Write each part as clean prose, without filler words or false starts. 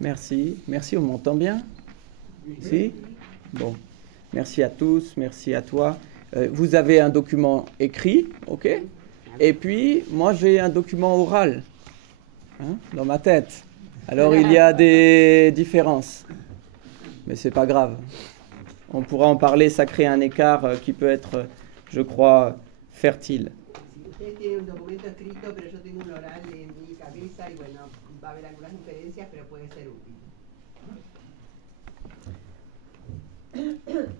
Merci. Merci, on m'entend bien? Si? Bon. Merci à tous, merci à toi. Vous avez un document écrit, ok? Et puis, moi, j'ai un document oral, hein, dans ma tête. Alors, il y a des différences. Mais c'est pas grave. On pourra en parler, ça crée un écart qui peut être, je crois, fertile. Ustedes tienen un documento escrito, pero yo tengo un oral en mi cabeza y bueno, va a haber algunas diferencias, pero puede ser útil.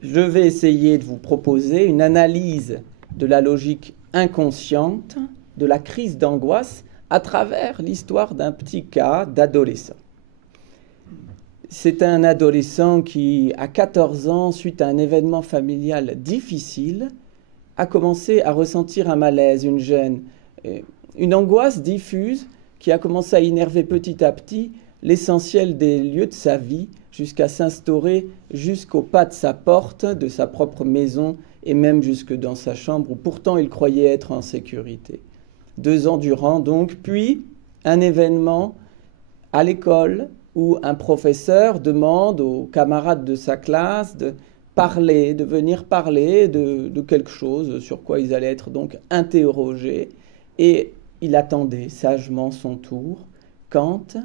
Je vais essayer de vous proposer une analyse de la logique inconsciente de la crise d'angoisse à travers l'histoire d'un petit cas d'adolescent. C'est un adolescent qui, à 14 ans, suite à un événement familial difficile, a commencé à ressentir un malaise, une gêne, une angoisse diffuse qui a commencé à énerver petit à petit l'essentiel des lieux de sa vie jusqu'à s'instaurer jusqu'au pas de sa porte, de sa propre maison et même jusque dans sa chambre où pourtant il croyait être en sécurité. 2 ans durant donc, puis un événement à l'école où un professeur demande aux camarades de sa classe de parler, de venir parler de quelque chose sur quoi ils allaient être donc interrogés. Et il attendait sagement son tour quand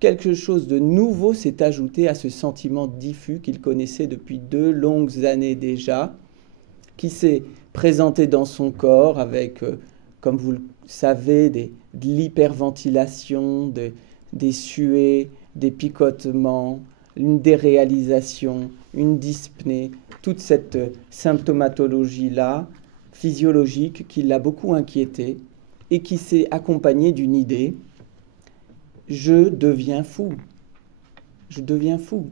quelque chose de nouveau s'est ajouté à ce sentiment diffus qu'il connaissait depuis 2 longues années déjà, qui s'est présenté dans son corps avec, comme vous le savez, de l'hyperventilation, des suées, des picotements, une déréalisation, une dyspnée, toute cette symptomatologie-là, physiologique, qui l'a beaucoup inquiété et qui s'est accompagnée d'une idée: je deviens fou. Je deviens fou.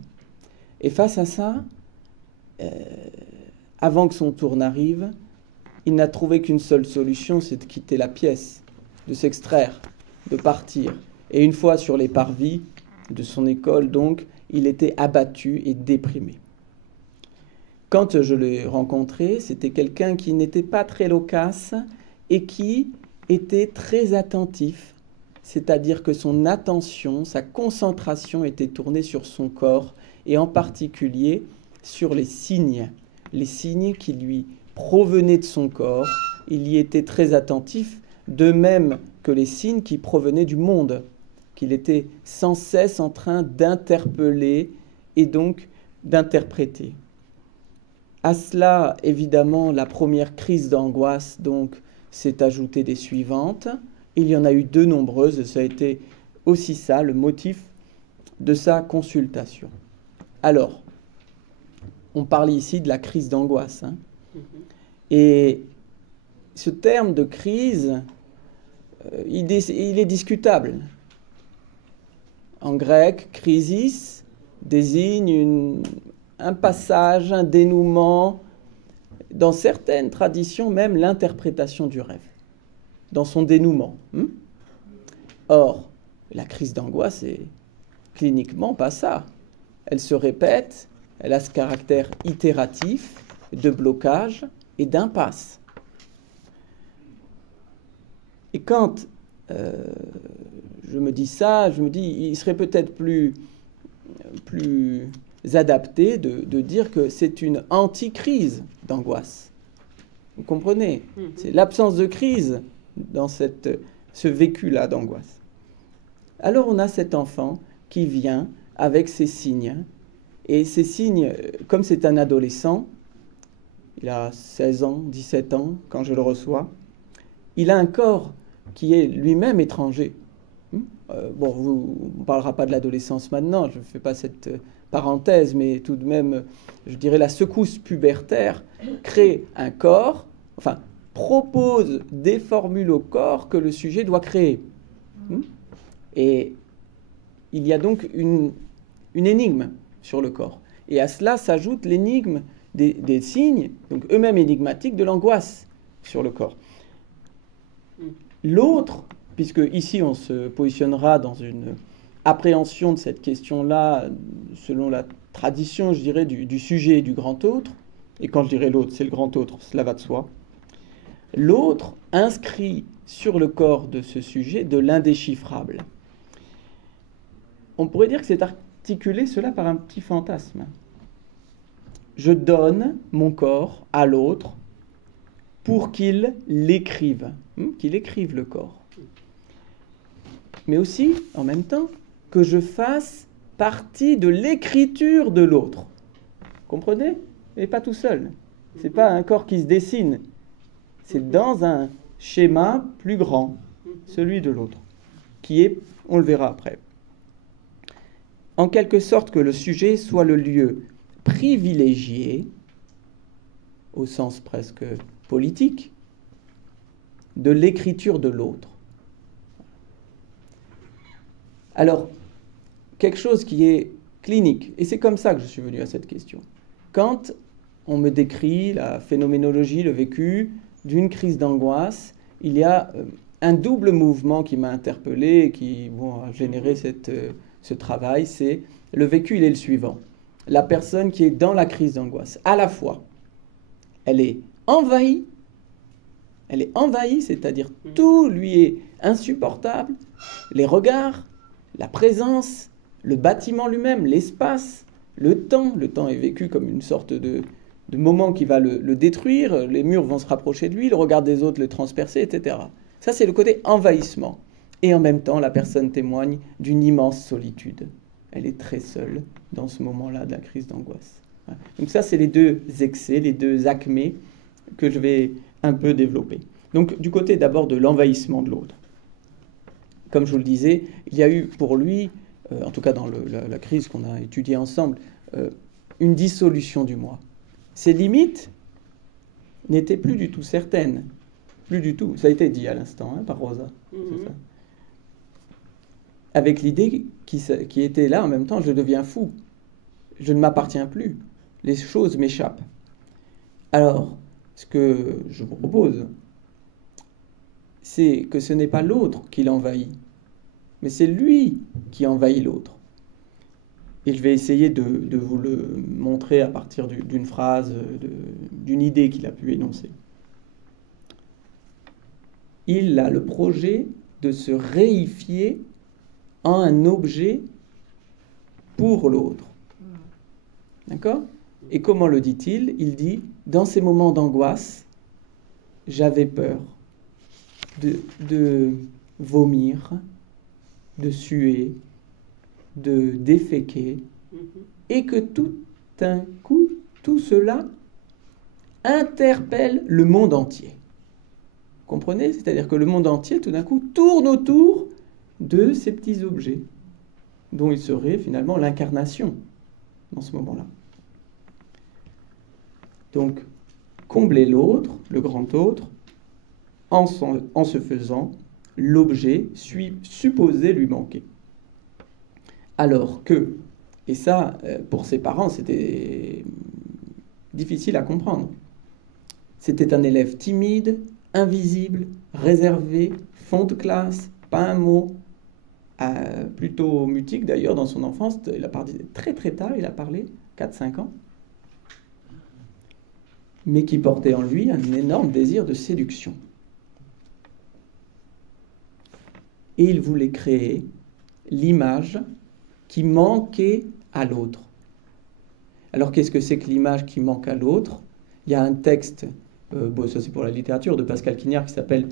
Et face à ça, avant que son tour n'arrive, il n'a trouvé qu'une seule solution, c'est de quitter la pièce, de s'extraire, de partir. Et une fois sur les parvis de son école, donc, il était abattu et déprimé. Quand je l'ai rencontré, c'était quelqu'un qui n'était pas très loquace et qui était très attentif, c'est-à-dire que son attention, sa concentration était tournée sur son corps et en particulier sur les signes qui lui provenaient de son corps. Il y était très attentif, de même que les signes qui provenaient du monde, qu'il était sans cesse en train d'interpeller et donc d'interpréter. À cela, évidemment, la première crise d'angoisse donc s'est ajoutée des suivantes. Il y en a eu de nombreuses, et ça a été aussi ça, le motif de sa consultation. Alors, on parle ici de la crise d'angoisse, hein. Et ce terme de crise, il est discutable. En grec, crisis désigne un passage, un dénouement, dans certaines traditions même l'interprétation du rêve, dans son dénouement. Or, la crise d'angoisse est cliniquement pas ça. Elle se répète, elle a ce caractère itératif, de blocage et d'impasse. Et quand je me dis ça, je me dis il serait peut-être plus adapté de dire que c'est une anti-crise d'angoisse. Vous comprenez? C'est l'absence de crise dans ce vécu-là d'angoisse. Alors on a cet enfant qui vient avec ses signes. Et ces signes, comme c'est un adolescent, il a 16 ans, 17 ans quand je le reçois, il a un corps qui est lui-même étranger. Bon, on ne parlera pas de l'adolescence maintenant, je ne fais pas cette parenthèse, mais tout de même, je dirais la secousse pubertaire crée un corps, enfin, propose des formules au corps que le sujet doit créer. Et il y a donc une énigme sur le corps. Et à cela s'ajoute l'énigme des signes, donc eux-mêmes énigmatiques, de l'angoisse sur le corps. L'autre, puisque ici on se positionnera dans une appréhension de cette question-là, selon la tradition, je dirais, du sujet et du grand autre, et quand je dirais l'autre, c'est le grand autre, cela va de soi. L'autre inscrit sur le corps de ce sujet de l'indéchiffrable. on pourrait dire que c'est articulé cela par un petit fantasme. Je donne mon corps à l'autre pour qu'il l'écrive, qu'il écrive le corps. Mais aussi, en même temps, que je fasse partie de l'écriture de l'autre. Comprenez? Et pas tout seul. C'est pas un corps qui se dessine. C'est dans un schéma plus grand, celui de l'autre, qui est, on le verra après. En quelque sorte que le sujet soit le lieu privilégié, au sens presque politique, de l'écriture de l'autre. Alors, quelque chose qui est clinique, et c'est comme ça que je suis venu à cette question. Quand on me décrit la phénoménologie, le vécu d'une crise d'angoisse, il y a un double mouvement qui m'a interpellé et qui a généré ce travail, c'est le vécu, il est le suivant. La personne qui est dans la crise d'angoisse, à la fois, elle est envahie, c'est-à-dire tout lui est insupportable, les regards, la présence, le bâtiment lui-même, l'espace, le temps est vécu comme une sorte de moment qui va le détruire, les murs vont se rapprocher de lui, le regard des autres le transpercer, etc. Ça, c'est le côté envahissement. Et en même temps, la personne témoigne d'une immense solitude. Elle est très seule dans ce moment-là de la crise d'angoisse. Donc ça, c'est les deux excès, les deux acmés que je vais un peu développer. Donc du côté d'abord de l'envahissement de l'autre. Comme je vous le disais, il y a eu pour lui, en tout cas dans la crise qu'on a étudiée ensemble, une dissolution du moi. Ses limites n'étaient plus du tout certaines. Plus du tout. Ça a été dit à l'instant par Rosa. C'est ça. Avec l'idée qui était là en même temps, je deviens fou. Je ne m'appartiens plus. Les choses m'échappent. Alors, ce que je vous propose, c'est que ce n'est pas l'autre qui l'envahit, mais c'est lui qui envahit l'autre. Et je vais essayer de vous le montrer à partir d'une phrase, d'une idée qu'il a pu énoncer. Il a le projet de se réifier en un objet pour l'autre. D'accord ? Et comment le dit-il ? Il dit, dans ces moments d'angoisse, j'avais peur de vomir, de suer, de déféquer, et que tout d'un coup, tout cela interpelle le monde entier. Comprenez ? C'est-à-dire que le monde entier, tout d'un coup, tourne autour de ces petits objets, dont il serait finalement l'incarnation dans ce moment-là. Donc, combler l'autre, le grand autre, en se faisant l'objet supposé lui manquer. Alors que, et ça, pour ses parents, c'était difficile à comprendre. C'était un élève timide, invisible, réservé, fond de classe, pas un mot, plutôt mutique d'ailleurs dans son enfance. Il a parlé très très tard, il a parlé, 4-5 ans, mais qui portait en lui un énorme désir de séduction. Et il voulait créer l'image qui manquait à l'autre. Alors qu'est-ce que c'est que l'image qui manque à l'autre ? Il y a un texte, ça c'est pour la littérature, de Pascal Quignard qui s'appelle,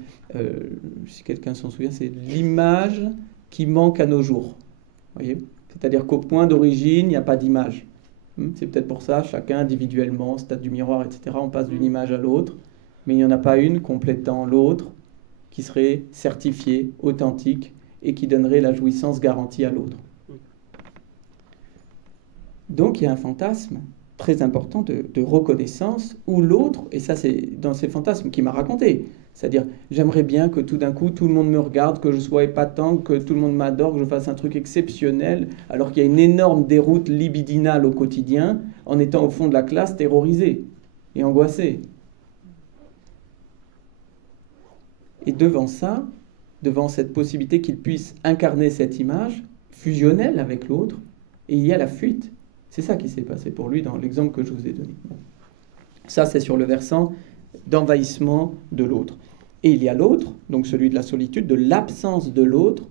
si quelqu'un s'en souvient, c'est « L'image qui manque à nos jours ». Voyez ? C'est-à-dire qu'au point d'origine, il n'y a pas d'image. C'est peut-être pour ça, chacun individuellement, stade du miroir, etc., on passe d'une image à l'autre, mais il n'y en a pas une complétant l'autre qui serait certifiée, authentique, et qui donnerait la jouissance garantie à l'autre. Donc il y a un fantasme très important de reconnaissance où l'autre, et ça c'est dans ces fantasmes qu'il m'a raconté, c'est-à-dire j'aimerais bien que tout d'un coup tout le monde me regarde, que je sois épatant, que tout le monde m'adore, que je fasse un truc exceptionnel, alors qu'il y a une énorme déroute libidinale au quotidien, en étant au fond de la classe terrorisé et angoissé. Et devant ça, devant cette possibilité qu'il puisse incarner cette image fusionnelle avec l'autre, et il y a la fuite. C'est ça qui s'est passé pour lui dans l'exemple que je vous ai donné. Bon. Ça, c'est sur le versant d'envahissement de l'autre. Et il y a l'autre, donc celui de la solitude, de l'absence de l'autre.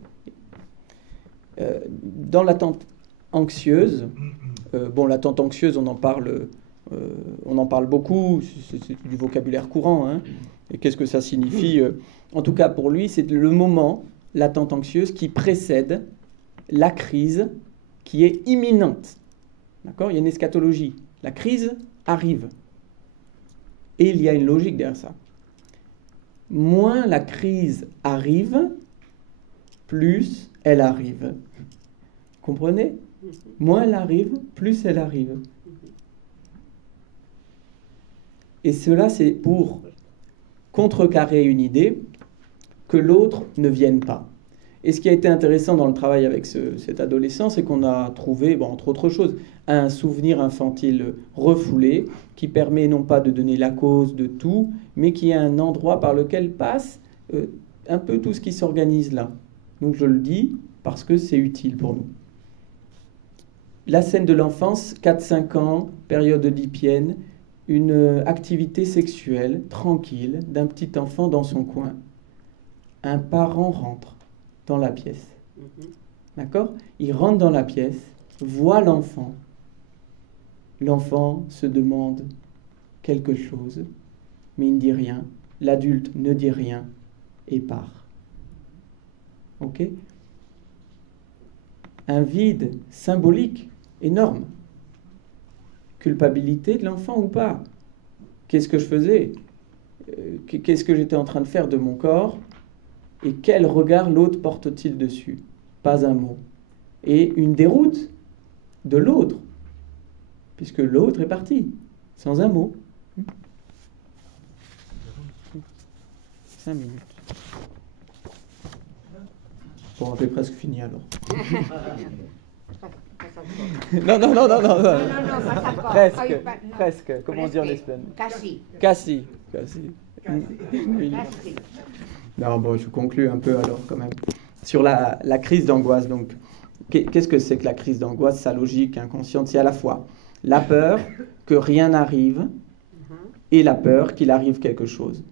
Dans l'attente anxieuse, bon, l'attente anxieuse, on en parle beaucoup, c'est du vocabulaire courant, hein. Et qu'est-ce que ça signifie? En tout cas, pour lui, c'est le moment, l'attente anxieuse, qui précède la crise qui est imminente. D'accord? Il y a une eschatologie. La crise arrive. Et il y a une logique derrière ça. Moins la crise arrive, plus elle arrive. Comprenez? Moins elle arrive, plus elle arrive. Et cela, c'est pour contrecarrer une idée que l'autre ne vienne pas. Et ce qui a été intéressant dans le travail avec cet adolescent, c'est qu'on a trouvé, bon, entre autres choses, un souvenir infantile refoulé qui permet non pas de donner la cause de tout, mais qui est un endroit par lequel passe un peu tout ce qui s'organise là. Donc je le dis parce que c'est utile pour nous. La scène de l'enfance, 4-5 ans, période oedipienne, une activité sexuelle tranquille d'un petit enfant dans son coin. Un parent rentre dans la pièce. D'accord? Il rentre dans la pièce, voit l'enfant. L'enfant se demande quelque chose, mais il ne dit rien. L'adulte ne dit rien et part. Ok? Un vide symbolique énorme. Culpabilité de l'enfant ou pas? Qu'est-ce que je faisais? Qu'est-ce que j'étais en train de faire de mon corps? Et quel regard l'autre porte-t-il dessus? Pas un mot. Et une déroute de l'autre, puisque l'autre est parti, sans un mot. 5 minutes. Bon, j'ai presque fini alors. Non. Presque. Comment dire en espagnol? Quasi. Non, bon, je conclue un peu alors quand même. Sur la crise d'angoisse, donc, qu'est-ce que c'est que la crise d'angoisse? Sa logique inconsciente, c'est à la fois la peur que rien n'arrive et la peur qu'il arrive quelque chose.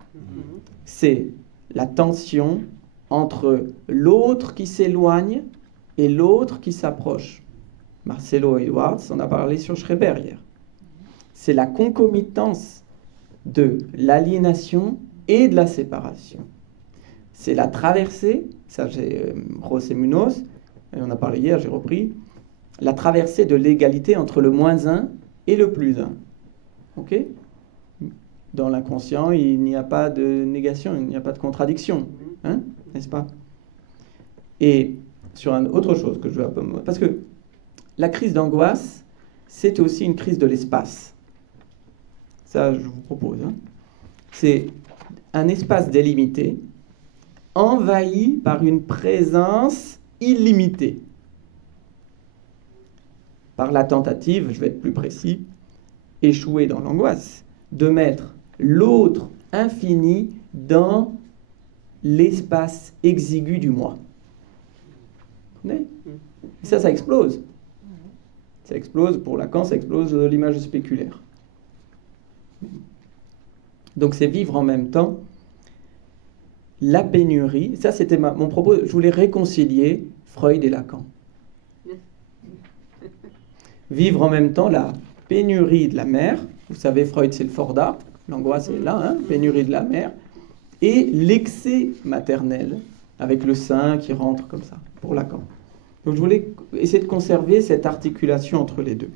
C'est la tension entre l'autre qui s'éloigne et l'autre qui s'approche. Marcelo Edwards en a parlé sur Schreber hier. C'est la concomitance de l'aliénation et de la séparation. C'est la traversée, ça j'ai José Munoz, on a parlé hier, j'ai repris, la traversée de l'égalité entre le moins 1 et le plus 1. Ok? Dans l'inconscient, il n'y a pas de négation, il n'y a pas de contradiction, hein? N'est-ce pas? Et sur une autre chose que je veux... Parce que la crise d'angoisse, c'est aussi une crise de l'espace. Ça, je vous propose. Hein? C'est un espace délimité, envahi par une présence illimitée. Par la tentative, je vais être plus précis, échouée dans l'angoisse, de mettre l'autre infini dans l'espace exigu du moi. Vous comprenez? Et ça explose. Ça explose, pour Lacan, ça explose l'image spéculaire. Donc c'est vivre en même temps la pénurie. Ça, c'était mon propos. Je voulais réconcilier Freud et Lacan. Vivre en même temps la pénurie de la mère. Vous savez, Freud, c'est le Fordat. L'angoisse est là, hein, pénurie de la mère. Et l'excès maternel, avec le sein qui rentre comme ça, pour Lacan. Donc je voulais essayer de conserver cette articulation entre les deux.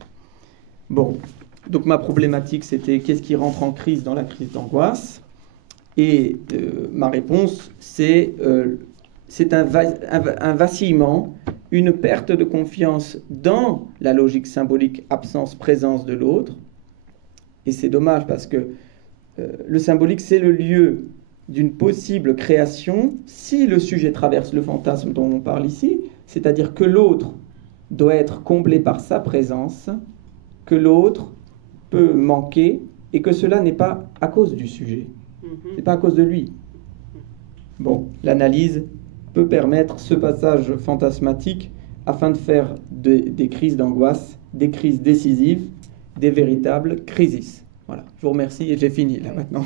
Bon, donc ma problématique, c'était qu'est-ce qui rentre en crise dans la crise d'angoisse? Et ma réponse, c'est un vacillement, une perte de confiance dans la logique symbolique absence-présence de l'autre. Et c'est dommage parce que le symbolique, c'est le lieu d'une possible création si le sujet traverse le fantasme dont on parle ici, c'est-à-dire que l'autre doit être comblé par sa présence, que l'autre peut manquer et que cela n'est pas à cause du sujet, c'est pas à cause de lui. Bon, l'analyse peut permettre ce passage fantasmatique afin de faire des crises d'angoisse, des crises décisives, des véritables crises. Voilà, je vous remercie et j'ai fini là maintenant.